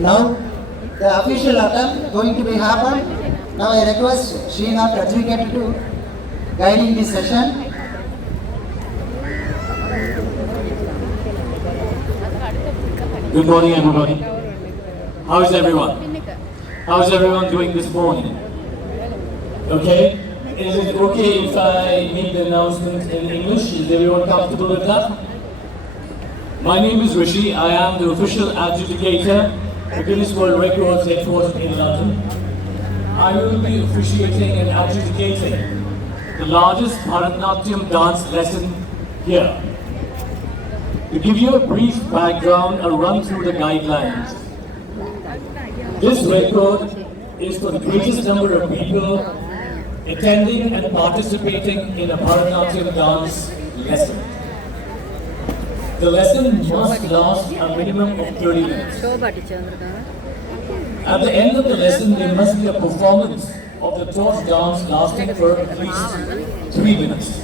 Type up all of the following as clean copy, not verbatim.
Now the official attempt going to be happened. Now I request Srinath Advocate to guiding this session. Good morning, everybody. How is everyone? How is everyone doing this morning? Okay? Is it okay if I make the announcement in English? Is everyone comfortable with that? My name is Rishi. I am the official adjudicator for Guinness World Records headquartered in London. I will be officiating and adjudicating the largest Bharatanatyam dance lesson here. To give you a brief background, a run through the guidelines. This record is for the greatest number of people attending and participating in a Bharatanatyam dance lesson. The lesson must last a minimum of 30 minutes. At the end of the lesson, there must be a performance of the torch dance lasting for at least 3 minutes.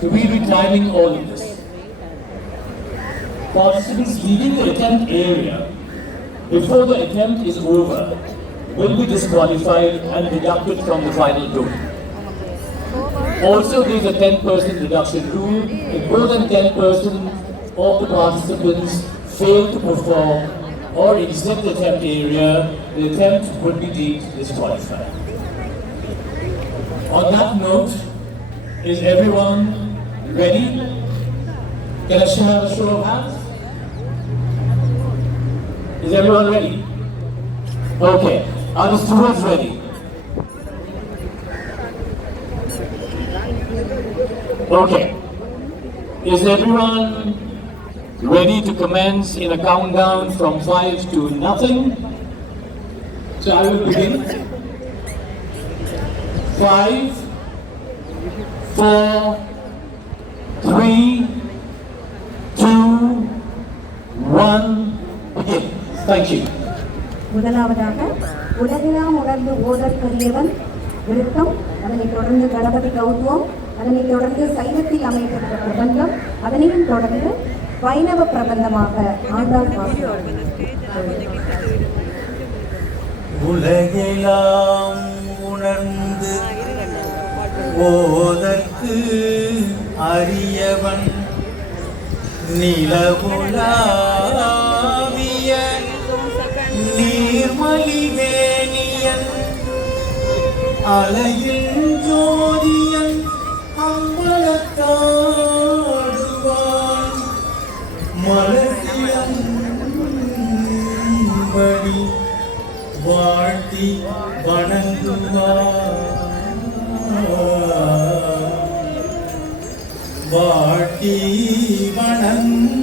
So we'll be timing all of this. Participants leaving the attempt area before the attempt is over will be disqualified and deducted from the final group. Also, there is a 10% reduction rule. If more than 10% of the participants fail to perform or exit the attempt area, the attempt would be deemed disqualified. On that note, is everyone ready? Can I have a show of hands? Is everyone ready? Okay. Are the students ready? Okay. Is everyone ready to commence in a countdown from 5 to nothing? So I will begin. 5, 4, 3, 2, 1, begin. Thank you. முதலாவதாக உலகெல்லாம் உணர்ந்து ஓதற்கரியவன் விருத்தம், அதனைத் தொடர்ந்து கணபதி கௌதுவம், அதனைத் தொடர்ந்து சைவத்தில் அமைக்கப்பட்ட பிரபந்தம், அதனையும் தொடர்ந்து வைணவ பிரபந்தமாக ஆண்டாள் வாசகம். உலகெல்லாம் உணர்ந்து ஓதற்கு அரியவன் நிலவுலாவிய நீர்மலிவேணியன் அலையில் ஜோதியன் அம்பலத்தாடுவான் மலசிலம்படி வாழ்த்தி வணங்குவான் வாழ்த்தி வணங்குவான்.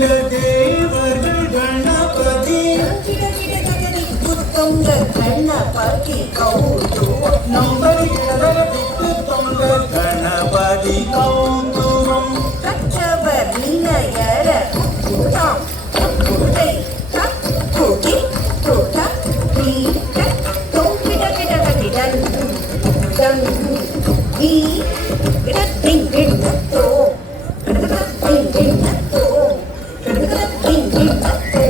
உங்க தேவர்கள் கணபதி தொங்க கணபதி கௌதுவம் நம்பரி கிடவரத்திற்கு தொங்க கணபதி கௌதுவம் கற்றவர் நிலையர குதாம் குதை குதி குத வீட தொங்கிட கிடவதிடன் டன் வீ இடத்தின் கிடத்தோ இடத்தின் கிடத்தோ இடத்தின் கிடத்தோ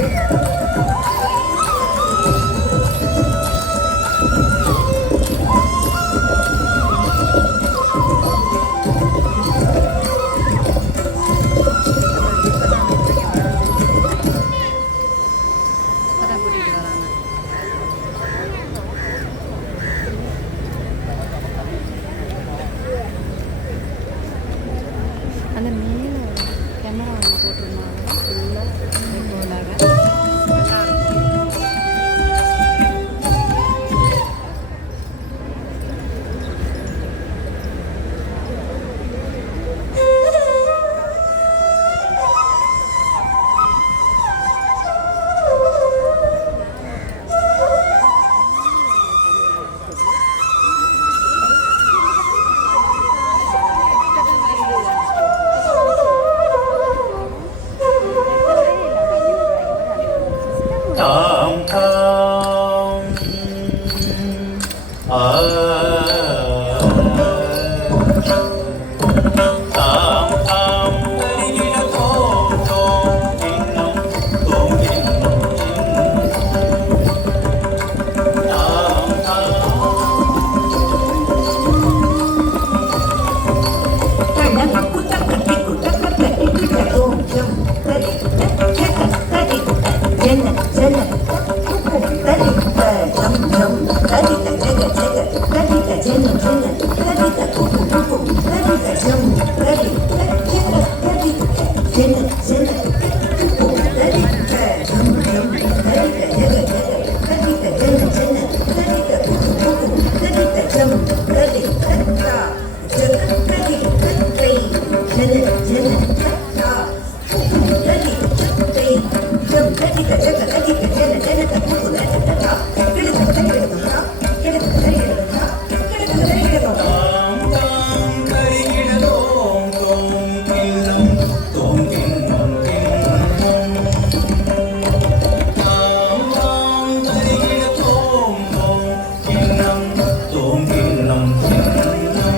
அந்த மேலே கேமரா ஒன்று போட்டிருந்தாங்க ஃபுல்லாக போலாக தாம் தாம் தாம் தாம் கரிகிட தோம் தோம் இன்னும் தோம் இன்னும் தாம் தாம் தாம் தாம் கரிகிட தோம் தோம் இன்னும் தோம் இன்னும் தாம் தாம் கரிகிட தோம் தோம் இன்னும் தோம் இன்னும் தாம் தாம் கரிகிட தோம் தோம் இன்னும் தோம் இன்னும்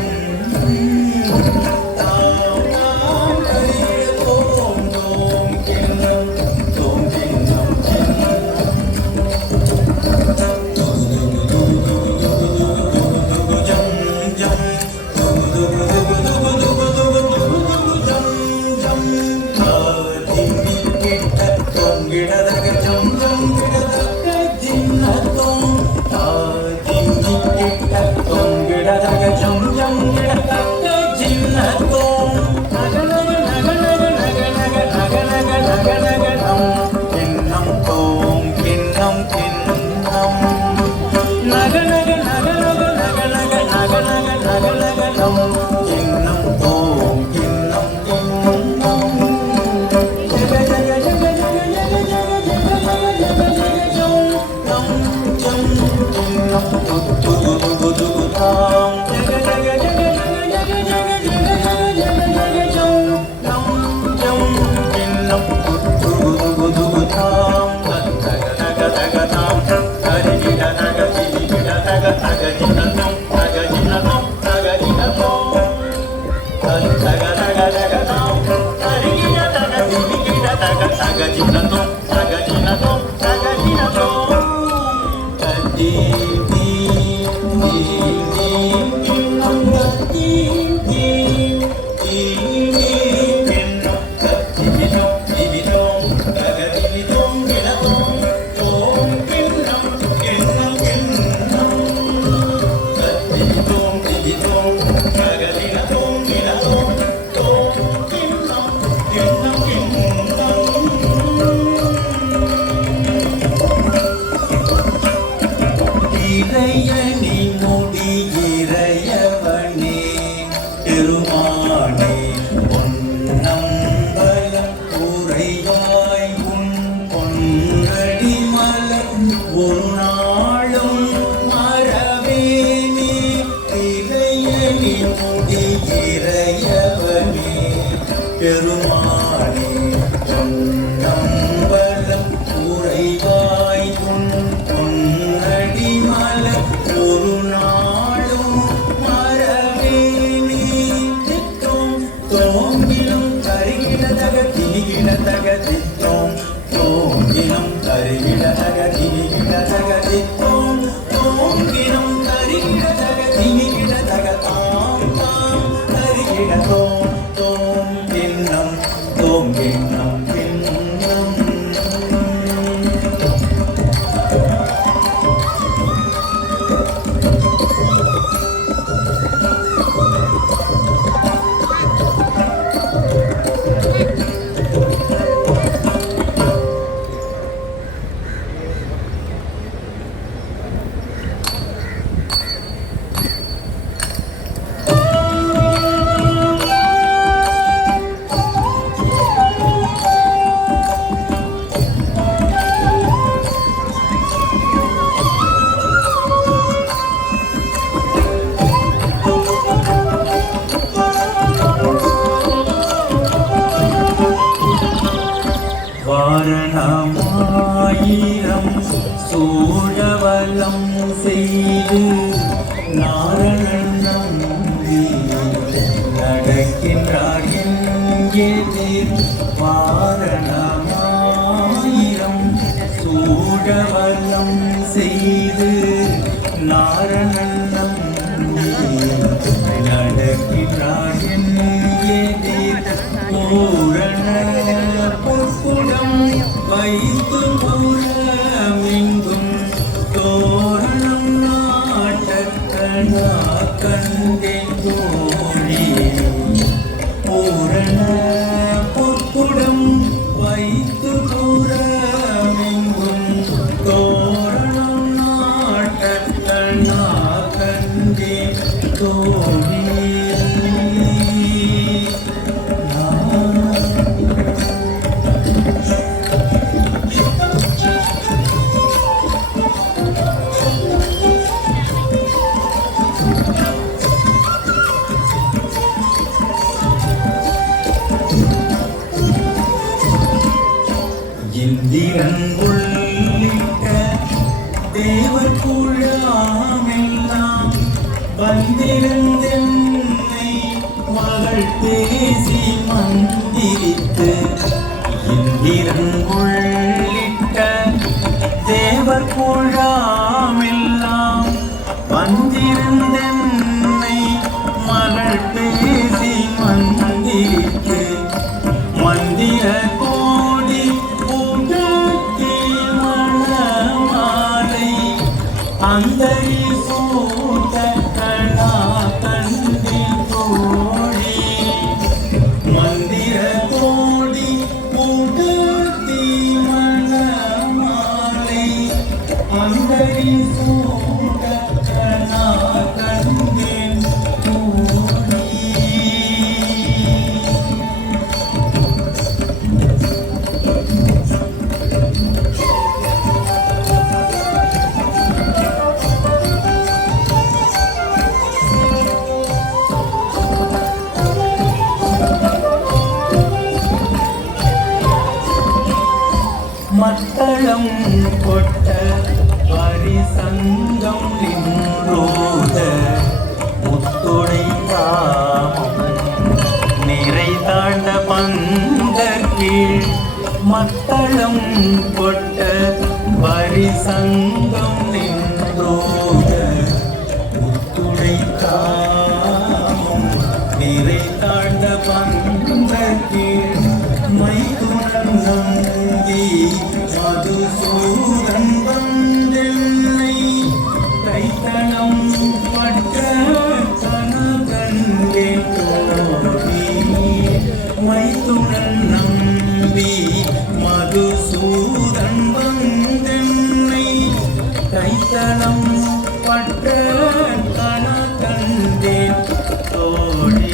இறையணி முடி செய்து நாரணன் நம்பி நடக்கின்றார் என்கிறேன் வாரணமாயிரம் சூழவலம் செய்து நாரணன் நம்பி நடக்கின்றார் என்கிறேன் பூரண பொற்குடம் வைத்து புறமெங்கும் தோரணம் நாட்டக்கணா கண்டேன் கோழி பூரண பொற்குடம் வைத்து புறமெங்கும் தோரணம் நாட்டக்கணா கண்டேன் கோழி இந்திரன் உள்ளிட்ட தேவர் குழாமெல்லாம் வந்திருந்தென்னை மகள் பேசி மந்திரித்து இந்திரன் உள்ளிட்ட தேவர் குழாமெல்லாம் வந்திருந்தென்னை மகள் பேசி மந்திரித்து மந்திர கோடி கூட்டத்தி மணமாலை அந்தரி சூட்ட கணா கண்டி கோடி மந்திர கோடி கூட்டத்தி மணமாலை அந்தரி சூட்ட கணா கண்டி கோடி மத்தளம் கொட்ட பரிசங்கம் நின்றோத முத்துடை தாமம் நிறை தாண்ட பந்த கீழ் மத்தளம் கொட்ட பரிசங்கம் நின்றோத முத்துடை தாமம் நிறை தாண்ட பந்த கீழ் மைதுணன் நம்பி மதுசூதன் வந்தென்னை கைத்தனம் பட்ட கனகண்டே தோழி மைதுணன் நம்பி மதுசூதன் வந்தென்னை கைத்தனம் பட்ட கனகண்டே தோழி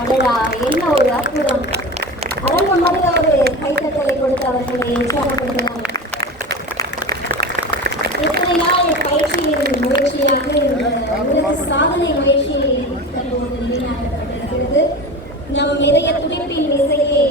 அடடா, என்ன ஒரு அற்புதம்! அரங்க மாதிரி ஒரு கைத்தட்டலை கொடுத்து அவர்களை உற்சாகப்படுத்தினார். எத்தனை நாள் பயிற்சியின் முயற்சியாக இந்த உலக சாதனை முயற்சியில் தற்போது நிலைநாட்டப்பட்டிருக்கிறது. நம் இதய துடிப்பின் இசையை